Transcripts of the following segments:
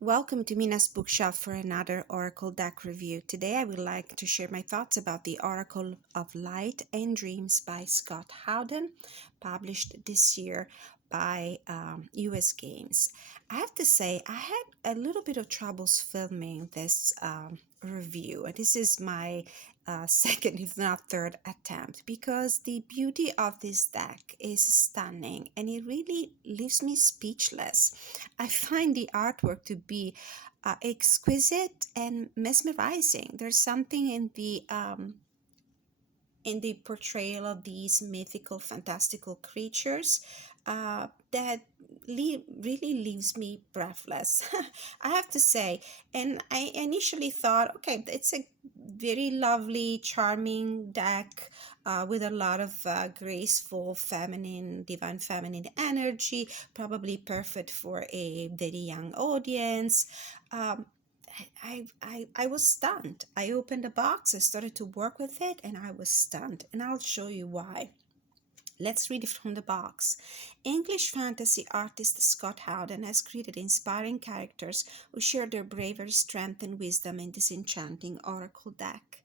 Welcome to Mina's Bookshelf for another Oracle deck review. Today I would like to share my thoughts about the Oracle of Light and Dreams by Scot Howden, published this year by US Games. I have to say, I had a little bit of troubles filming this review. This is my second, if not third attempt, because the beauty of this deck is stunning and it really leaves me speechless. I find the artwork to be exquisite and mesmerizing. There's something in the portrayal of these mythical, fantastical creatures that really leaves me breathless. I have to say, and I initially thought, okay, it's a very lovely, charming deck with a lot of graceful, feminine, divine feminine energy, probably perfect for a very young audience. Um, I was stunned. I opened the box, I started to work with it, and I was stunned. And I'll show you why. Let's read it from the box. English fantasy artist Scot Howden has created inspiring characters who share their bravery, strength, and wisdom in this enchanting oracle deck.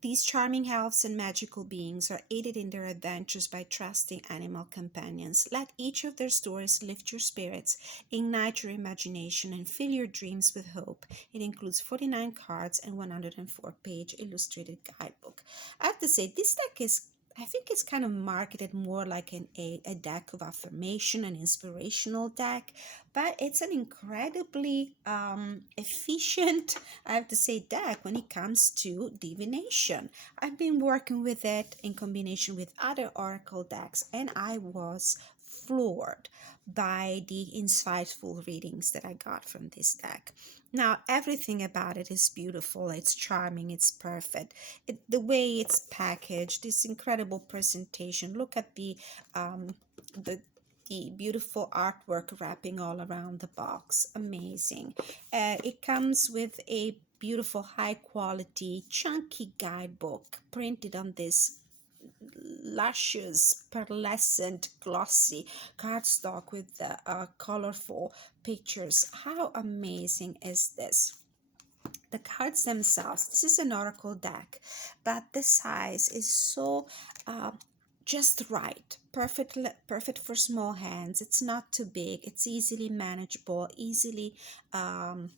These charming elves and magical beings are aided in their adventures by trusting animal companions. Let each of their stories lift your spirits, ignite your imagination, and fill your dreams with hope. It includes 49 cards and 104-page illustrated guidebook. I have to say, this deck is I think it's kind of marketed more like a deck of affirmation, an inspirational deck, but it's an incredibly efficient, I have to say, deck when it comes to divination. I've been working with it in combination with other oracle decks, and I was floored by the insightful readings that I got from this deck. Now, everything about it is beautiful, it's charming, it's perfect. The way it's packaged, this incredible presentation. Look at um, the the beautiful artwork wrapping all around the box. Amazing. It comes with a beautiful, high quality, chunky guidebook printed on this luscious, pearlescent, glossy cardstock with the colorful pictures. How amazing is this? The cards themselves, this is an oracle deck, but the size is so uh, just right, perfect for small hands. It's not too big, it's easily manageable, easily um,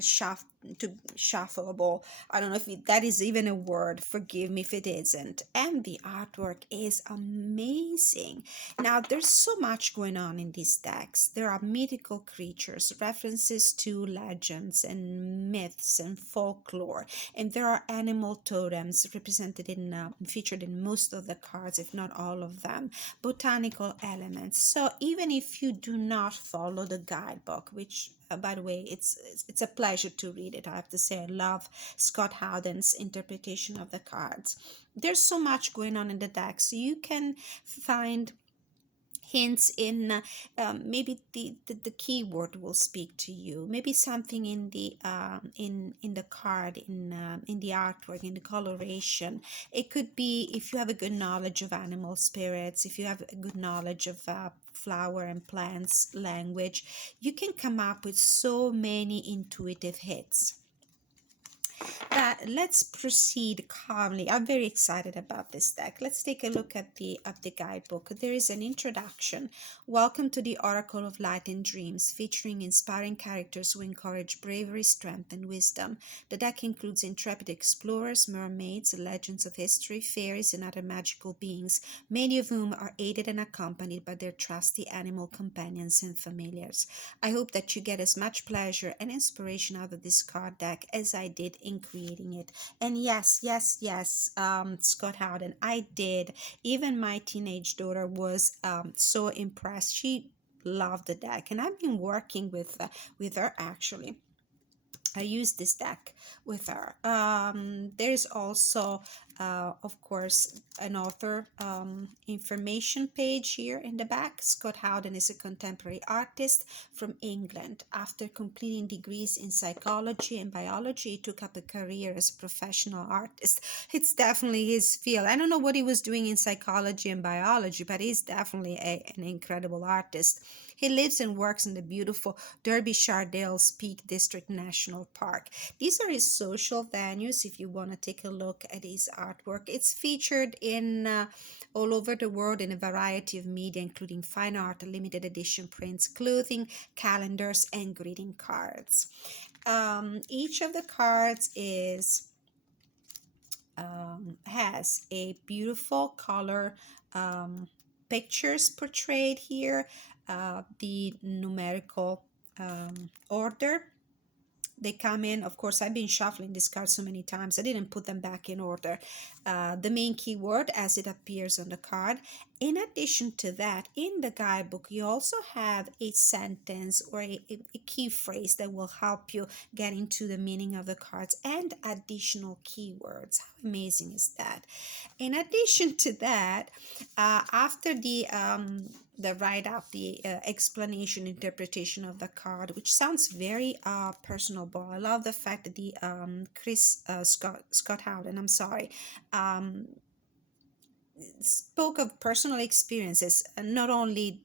shuff to shuffleable. I don't know if that is even a word. Forgive me if it isn't. And the artwork is amazing. Now, there's so much going on in these decks. There are mythical creatures, references to legends and myths and folklore, and there are animal totems represented in featured in most of the cards, if not all of them. Botanical elements. So even if you do not follow the guidebook, which by the way, it's a pleasure to read it. I have to say, I love Scot Howden's interpretation of the cards. There's so much going on in the deck, so you can find hints in maybe the keyword will speak to you, maybe something in the in the card, in the artwork, in the coloration. It could be if you have a good knowledge of animal spirits, if you have a good knowledge of flower and plants language, you can come up with so many intuitive hits. Let's proceed calmly. I'm very excited about this deck. Let's take a look at the guidebook. There is an introduction. Welcome to the Oracle of Light and Dreams, featuring inspiring characters who encourage bravery, strength, and wisdom. The deck includes intrepid explorers, mermaids, legends of history, fairies, and other magical beings, many of whom are aided and accompanied by their trusty animal companions and familiars. I hope that you get as much pleasure and inspiration out of this card deck as I did in creating it. And yes, Scot Howden, I did. Even my teenage daughter was so impressed. She loved the deck, and I've been working with her actually. I use this deck with her. There's also of course, an author information page here in the back. Scot Howden is a contemporary artist from England. After completing degrees in psychology and biology, he took up a career as a professional artist. It's definitely his field. I don't know what he was doing in psychology and biology, but he's definitely an incredible artist. He lives and works in the beautiful Derbyshire Dales Peak District National Park. These are his social venues if you want to take a look at his artwork. It's featured in all over the world in a variety of media, including fine art, limited edition prints, clothing, calendars, and greeting cards. Each of the cards has a beautiful color pictures portrayed here, the numerical order they come in. Of course, I've been shuffling these cards so many times, I didn't put them back in order. The main keyword as it appears on the card. In addition to that, in the guidebook, you also have a sentence or a key phrase that will help you get into the meaning of the cards and additional keywords. How amazing is that? In addition to that, after the write-up, the explanation, interpretation of the card, which sounds very personable. I love the fact that the Scot Howden, I'm sorry, spoke of personal experiences, not only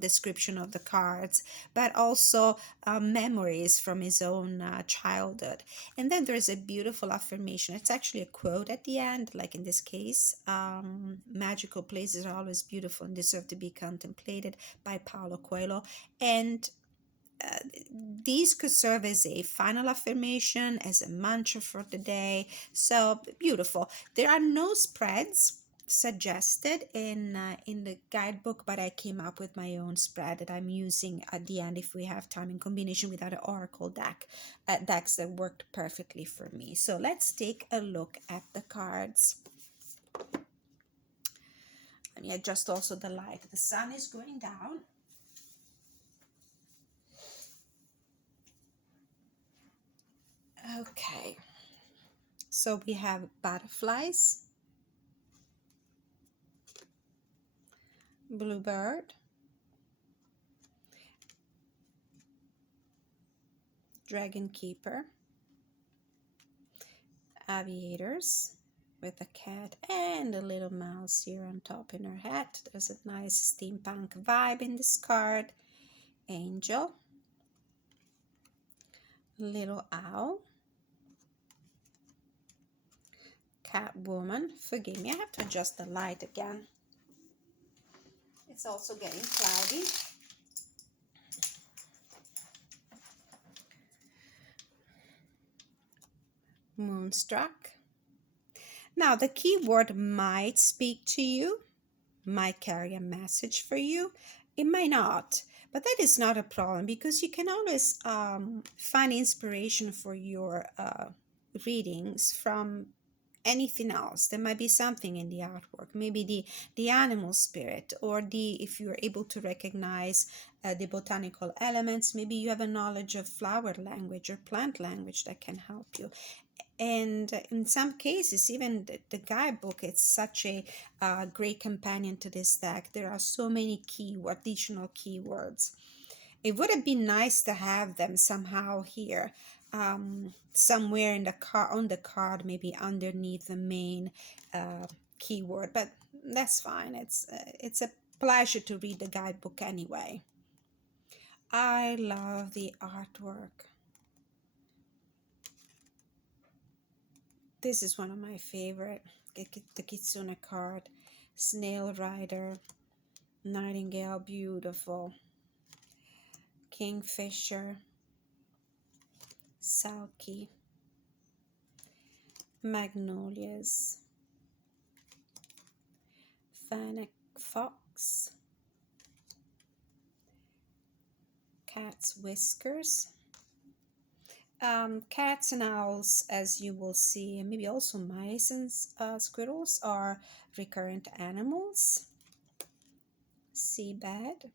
description of the cards, but also memories from his own childhood. And then there's a beautiful affirmation. It's actually a quote at the end, like in this case, magical places are always beautiful and deserve to be contemplated, by Paulo Coelho. And uh, these could serve as a final affirmation, as a mantra for the day. So beautiful. There are no spreads suggested in the guidebook, but I came up with my own spread that I'm using at the end if we have time, in combination with other oracle decks that worked perfectly for me. So let's take a look at the cards. Let me adjust also the light. The sun is going down. Okay, so we have butterflies, bluebird, dragon keeper, aviators with a cat and a little mouse here on top in her hat. There's a nice steampunk vibe in this card. Angel, little owl, Catwoman. Forgive me, I have to adjust the light again. It's also getting cloudy. Moonstruck. Now, the keyword might speak to you, might carry a message for you. It might not, but that is not a problem, because you can always find inspiration for your readings from anything else. There might be something in the artwork, maybe the animal spirit, or if you're able to recognize the botanical elements, maybe you have a knowledge of flower language or plant language that can help you. And in some cases, even the guidebook, it's such a great companion to this deck. There are so many additional keywords. It would have been nice to have them somehow here, somewhere in the on the card, maybe underneath the main keyword, but that's fine. It's a pleasure to read the guidebook anyway. I love the artwork. This is one of my favorite, the Kitsune card. Snail Rider, Nightingale, beautiful. Kingfisher, Salky, Magnolias, Fennec Fox, Cat's Whiskers. Cats and owls, as you will see, and maybe also mice and squirrels, are recurrent animals. Seabed,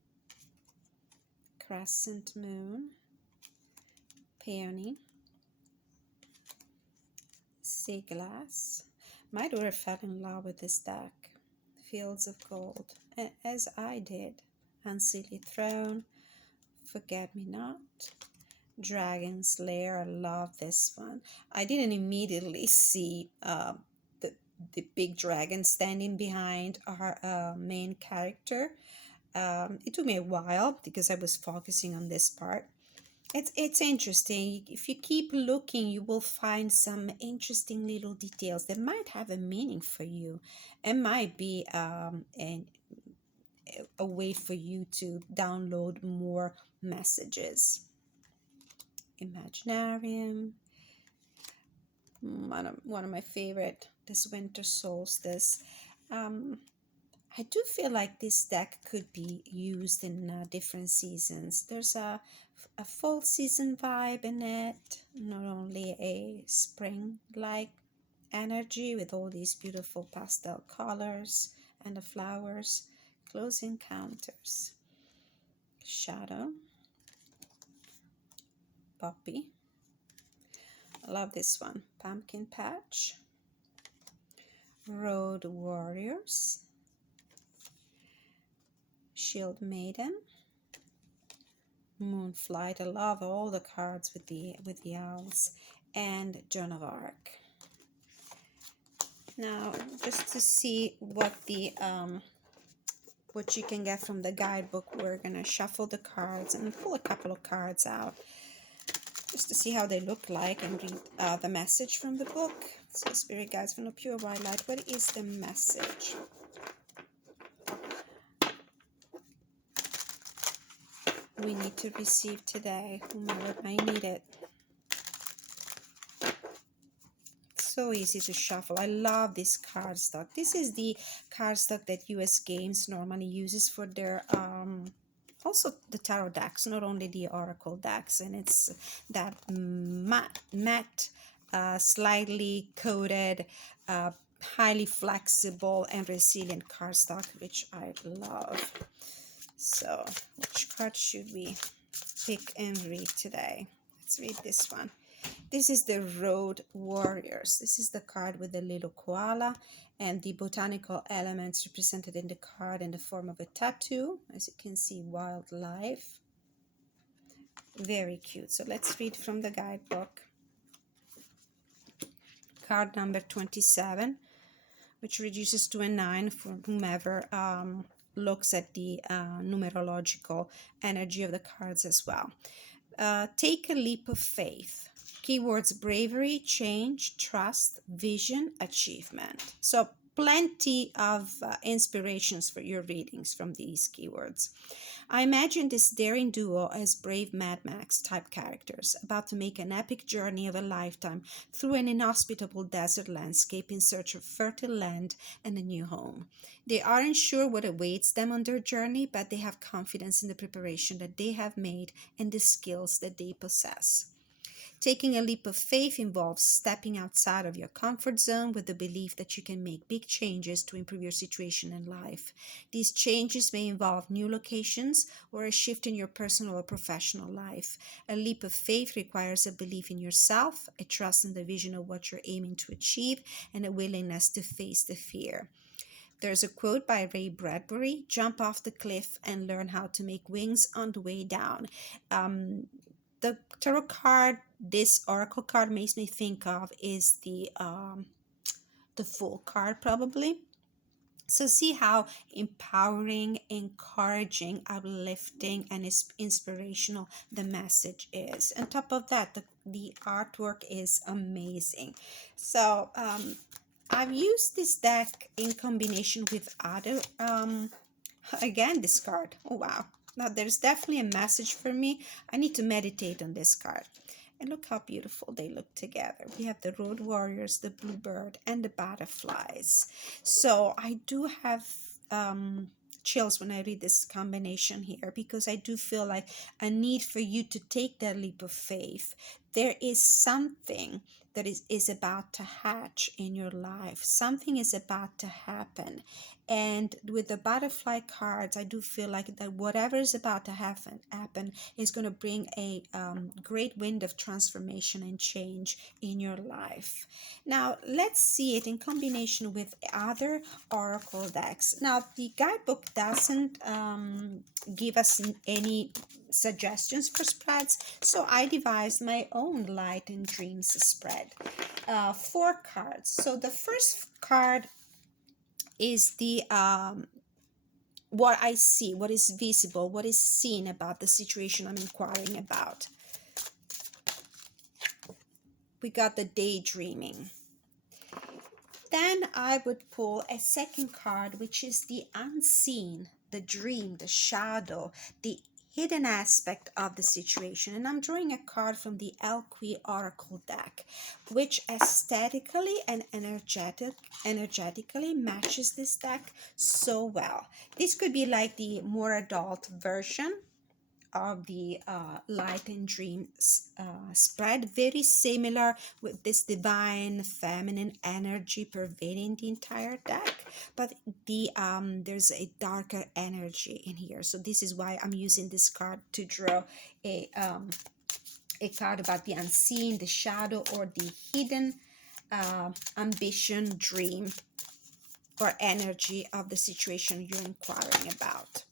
Crescent Moon, Peony, Sea Glass. My daughter fell in love with this deck. Fields of Gold, as I did. Unseelie Throne, Forget Me Not, Dragon's Lair. I love this one. I didn't immediately see the, the big dragon standing behind our main character. It took me a while because I was focusing on this part. It's interesting. If you keep looking, you will find some interesting little details that might have a meaning for you, and might be a way for you to download more messages. Imaginarium, one of my favorite, this winter solstice. Um, I do feel like this deck could be used in different seasons. There's a fall season vibe in it, not only a spring-like energy with all these beautiful pastel colors and the flowers. Close Encounters, Shadow, Poppy. I love this one. Pumpkin Patch, Road Warriors, Shield Maiden, Moonflight. I love all the cards with the owls, and Joan of Arc. Now, just to see what the what you can get from the guidebook, we're gonna shuffle the cards and pull a couple of cards out just to see how they look like and read the message from the book. So, Spirit Guides from the Pure White Light, what is the message? We need to receive today, whomever may need it. So easy to shuffle. I love this cardstock. This is the cardstock that US Games normally uses for their also the tarot decks, not only the oracle decks, and it's that matte slightly coated, highly flexible and resilient cardstock, which I love. So which card should we pick and read today? Let's read this one. This is the Road Warriors. This is the card with the little koala and the botanical elements represented in the card in the form of a tattoo. As you can see, wildlife. Very cute. So let's read from the guidebook. Card number 27, which reduces to a 9 for whomever looks at the numerological energy of the cards as well. Take a leap of faith. Keywords: bravery, change, trust, vision, achievement. So plenty of inspirations for your readings from these keywords. I imagine this daring duo as brave Mad Max type characters about to make an epic journey of a lifetime through an inhospitable desert landscape in search of fertile land and a new home. They aren't sure what awaits them on their journey, but they have confidence in the preparation that they have made and the skills that they possess. Taking a leap of faith involves stepping outside of your comfort zone with the belief that you can make big changes to improve your situation in life. These changes may involve new locations or a shift in your personal or professional life. A leap of faith requires a belief in yourself, a trust in the vision of what you're aiming to achieve, and a willingness to face the fear. There's a quote by Ray Bradbury: "Jump off the cliff and learn how to make wings on the way down." The tarot card this oracle card makes me think of is the Fool card, probably. So see how empowering, encouraging, uplifting, and inspirational the message is. On top of that, the artwork is amazing. So I've used this deck in combination with other again, this card. Oh, wow. Now, there's definitely a message for me. I need to meditate on this card. And look how beautiful they look together. We have the Road Warriors, the Bluebird, and the Butterflies. So I do have chills when I read this combination here, because I do feel like a need for you to take that leap of faith, there is something that is about to hatch in your life. Something is about to happen. And with the butterfly cards, I do feel like that whatever is about to happen is going to bring a great wind of transformation and change in your life. Now, let's see it in combination with other oracle decks. Now, the guidebook doesn't give us any suggestions for spreads, so I devised my own light and dreams spread. 4 cards. So the first card is the what I see, what is visible, what is seen about the situation I'm inquiring about. We got the daydreaming. Then I would pull a second card, which is the unseen, the dream, the shadow, the hidden aspect of the situation. And I'm drawing a card from the Elqui Oracle deck, which aesthetically and energetically matches this deck so well. This could be like the more adult version of the light and dreams spread, very similar with this divine feminine energy pervading the entire deck, but there's a darker energy in here. So this is why I'm using this card to draw a card about the unseen, the shadow, or the hidden ambition, dream, or energy of the situation you're inquiring about.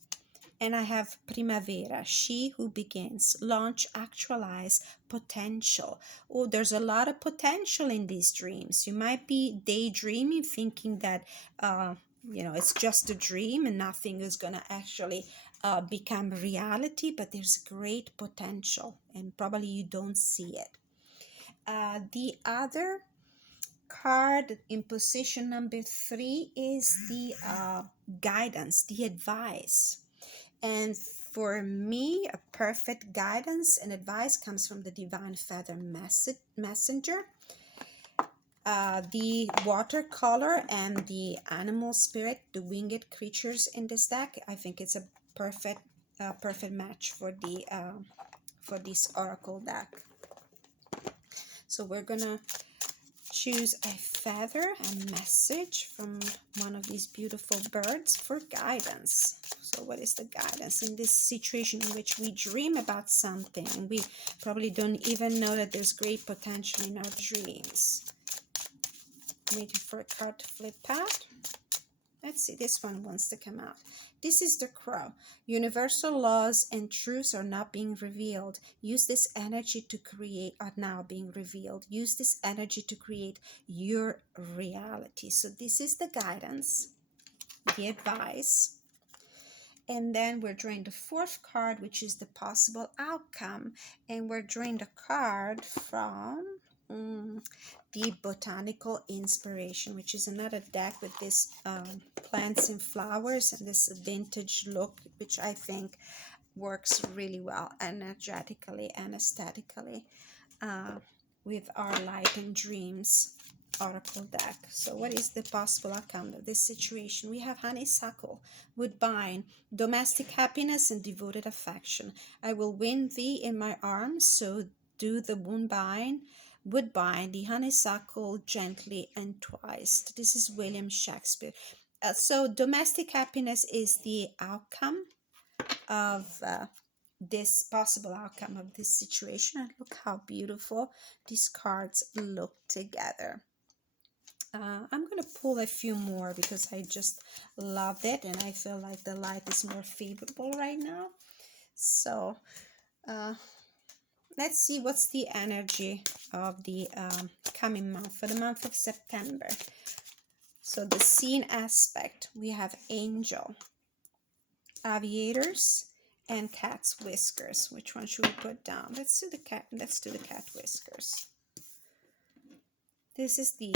And I have Primavera, she who begins, launch, actualize, potential. Oh, there's a lot of potential in these dreams. You might be daydreaming, thinking that, it's just a dream and nothing is going to actually become reality, but there's great potential and probably you don't see it. The other card in position number 3 is the guidance, the advice. And for me, a perfect guidance and advice comes from the Divine Feather Messenger. The watercolor and the animal spirit, the winged creatures in this deck, I think it's a perfect match for this oracle deck. So we're gonna choose a feather, a message from one of these beautiful birds for guidance. So what is the guidance in this situation in which we dream about something and we probably don't even know that there's great potential in our dreams? Waiting for a card to flip out. Let's see, this one wants to come out. This is the crow. Universal laws and truths are not being revealed. Use this energy to create, are now being revealed. Use this energy to create your reality. So this is the guidance, the advice. And then we're drawing the 4th card, which is the possible outcome. And we're drawing the card from the Botanical Inspiration, which is another deck with this plants and flowers and this vintage look, which I think works really well energetically and aesthetically with our light and dreams oracle deck. So what is the possible outcome of this situation? We have honeysuckle, woodbine, domestic happiness and devoted affection. I will win thee in my arms, so do the woodbine, the honeysuckle gently and twice. This is William Shakespeare. So domestic happiness is the outcome of this possible outcome of this situation. And look how beautiful these cards look together. I'm going to pull a few more because I just loved it and I feel like the light is more favorable right now. So let's see what's the energy of the coming month, for the month of September. So the scene aspect, we have angel, aviators, and cat's whiskers. Which one should we put down? Let's do the cat whiskers. This is the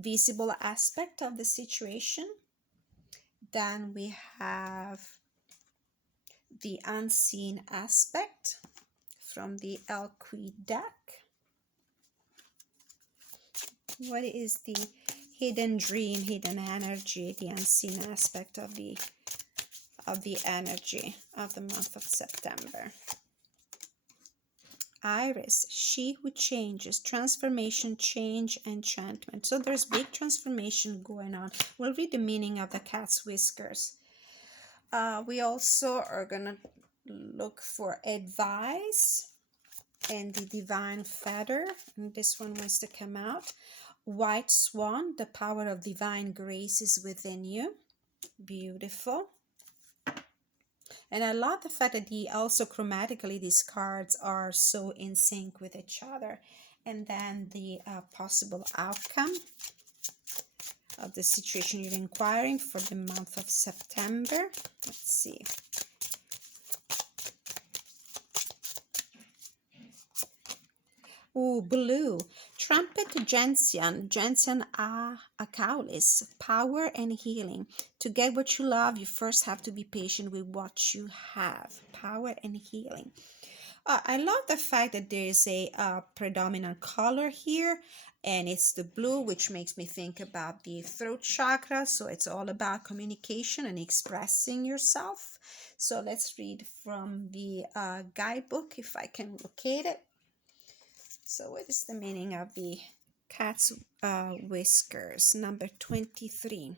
visible aspect of the situation. Then we have the unseen aspect from the Elqui deck. What is the hidden dream, hidden energy, the unseen aspect of the energy of the month of September? Iris, she who changes, transformation, change, enchantment. So there's big transformation going on. We'll read the meaning of the cat's whiskers. We also are going to look for advice and the divine feather. And this one wants to come out. White swan, the power of divine grace is within you. Beautiful. And I love the fact that also chromatically these cards are so in sync with each other. And then the possible outcome of the situation you're inquiring for the month of September. Let's see. Ooh, blue. Trumpet Gentian Acaulis, power and healing. To get what you love, you first have to be patient with what you have. Power and healing. I love the fact that there is a predominant color here, and it's the blue, which makes me think about the throat chakra. So it's all about communication and expressing yourself. So let's read from the guidebook if I can locate it. So what is the meaning of the cat's whiskers? Number 23.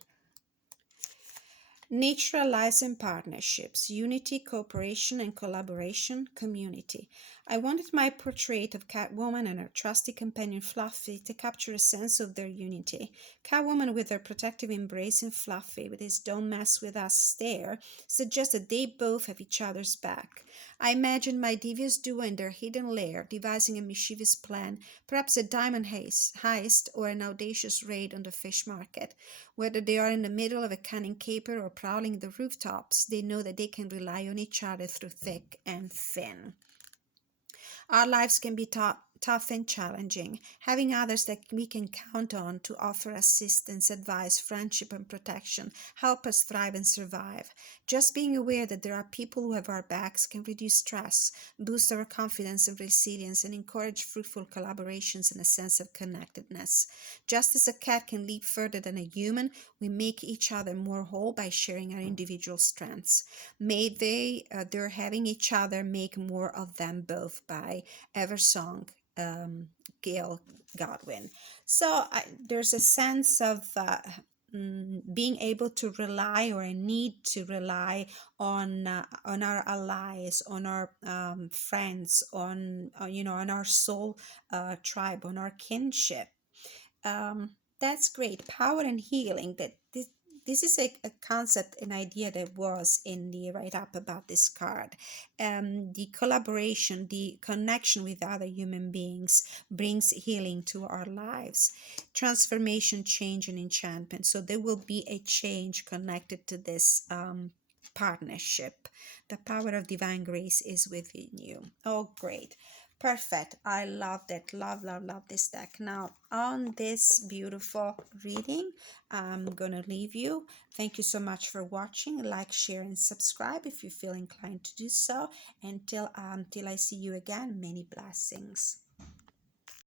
Nature lies in partnerships, unity, cooperation, and collaboration, community. I wanted my portrait of Catwoman and her trusty companion Fluffy to capture a sense of their unity. Catwoman, with her protective embrace, and Fluffy, with his don't mess with us stare, suggests that they both have each other's back. I imagined my devious duo in their hidden lair, devising a mischievous plan, perhaps a diamond heist or an audacious raid on the fish market. Whether they are in the middle of a cunning caper or prowling the rooftops, they know that they can rely on each other through thick and thin. Our lives can be tough and challenging. Having others that we can count on to offer assistance, advice, friendship, and protection help us thrive and survive. Just being aware that there are people who have our backs can reduce stress, boost our confidence and resilience, and encourage fruitful collaborations and a sense of connectedness. Just as a cat can leap further than a human, we make each other more whole by sharing our individual strengths. May they're having each other make more of them both by Eversong, Gail Godwin. So there's a sense of being able to rely or a need to rely on our allies, on our friends, on on our soul tribe, on our kinship. That's great. Power and healing. This is a concept, an idea that was in the write up about this card. The collaboration, the connection with other human beings brings healing to our lives. Transformation, change, and enchantment. So there will be a change connected to this partnership. The power of divine grace is within you. Oh, great. Perfect. I love that. Love, love, love this deck. Now, on this beautiful reading, I'm going to leave you. Thank you so much for watching. Like, share, and subscribe if you feel inclined to do so. Until I see you again, many blessings.